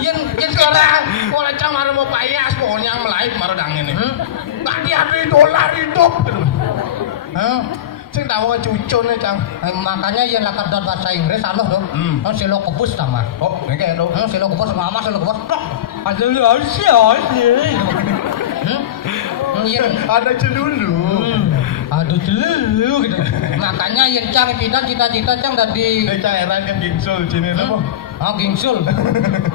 Yen sekarang oleh camar mau payas pokoknya melayu marang ini. Tak diari dolar hidup. Sing tahu cucune cang. Makanya yen lak kedot bahasa Inggris aloh to. Silo kebus sama. Oh, ngeke to. Silo kebus mama silo kebus. Ada Ada celulu. Aduh celulu gitu. Makanya yang cang kita cita-cita cang tadi. Cairan kan gingsul sini apa? Oh gingsul.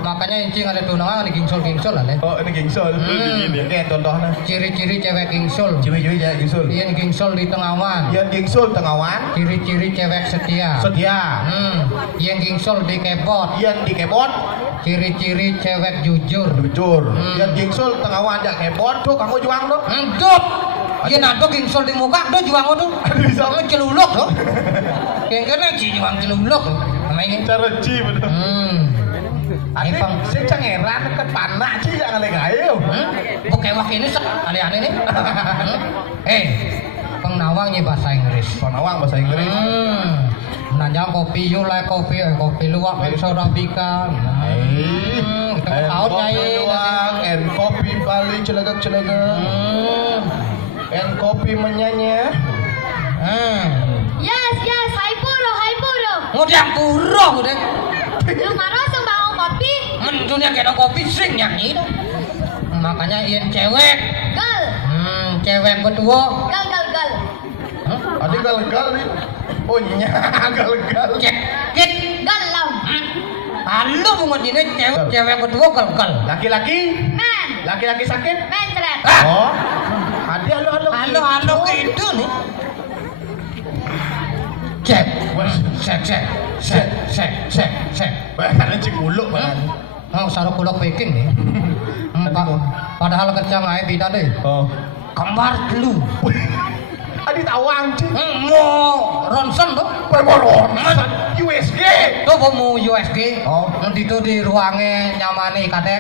Makanya yang ada tunangan ada gingsul lah. Oh ini gingsul. Ini kayak contohnya. Ciri-ciri cewek gingsul. Ciri-ciri cewek gingsul. Yang gingsul di tengawan. Yang gingsul tengawan. Ciri-ciri cewek setia. Setia. Yang gingsul di kebot. Yang di kebot. Ciri-ciri cewek jujur. Jujur. Yang gingsul tengawan jak kebot tuh kamu juang tuh. Hidup. Iya nado gingsul di muka tuh juang tuh. Bisa celuluk tuh. Yang kena juang celuluk tuh. Namanya cara ci betul. Ade sing cengeran ke panak ci jangan legayo. Oke wak ini sek aneh-aneh nih. Pengnawang nya bahasa Inggris. Pengnawang bahasa Inggris. Nanya kopi you like kopi luwak Sorabika. Kita tahu nyai. And kopi Bali celegak. And kopi menyanya. Yes, hai puro. Ngudang puro udah. Lu marosong bangun kopi. Mendunia kena kopi sing nyanyi dah. Makanya ian cewek. Gal. Cewek kedua. Gal. Adik gal nih. Oh nya gal. Kit. Galau. Halo bunga ini cewek kedua gal. Laki-laki. Men. Laki-laki sakit. Mencret. Oh. Adi halo Gitu nih. Cek. Ada cik muluk banget. Sarung kulok Peking nih. Padahal kerja ngai beda deh. Oh. Kembar dulu. Adi tawang cik. Mau ronsen tuh. Ronsen. USG. Tuh mau USG. Oh. Nanti tuh di ruangnya nyamani kate.